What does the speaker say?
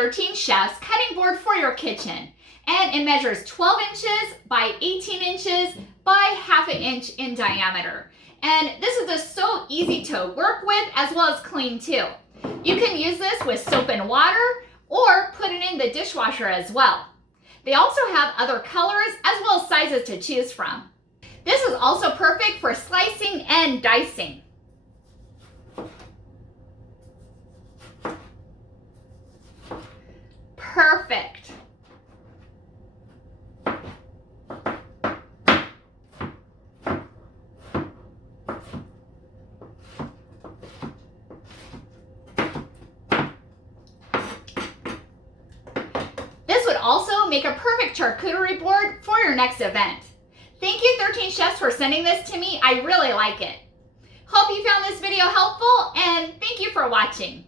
13 Chef's cutting board for your kitchen, and it measures 12 inches by 18 inches by ½ inch in diameter. And this is just so easy to work with as well as clean too. You can use this with soap and water or put it in the dishwasher as well. They also have other colors as well as sizes to choose from. This is also perfect for slicing and dicing. Perfect. This would also make a perfect charcuterie board for your next event. Thank you 13 Chefs for sending this to me. I really like it. Hope you found this video helpful and thank you for watching.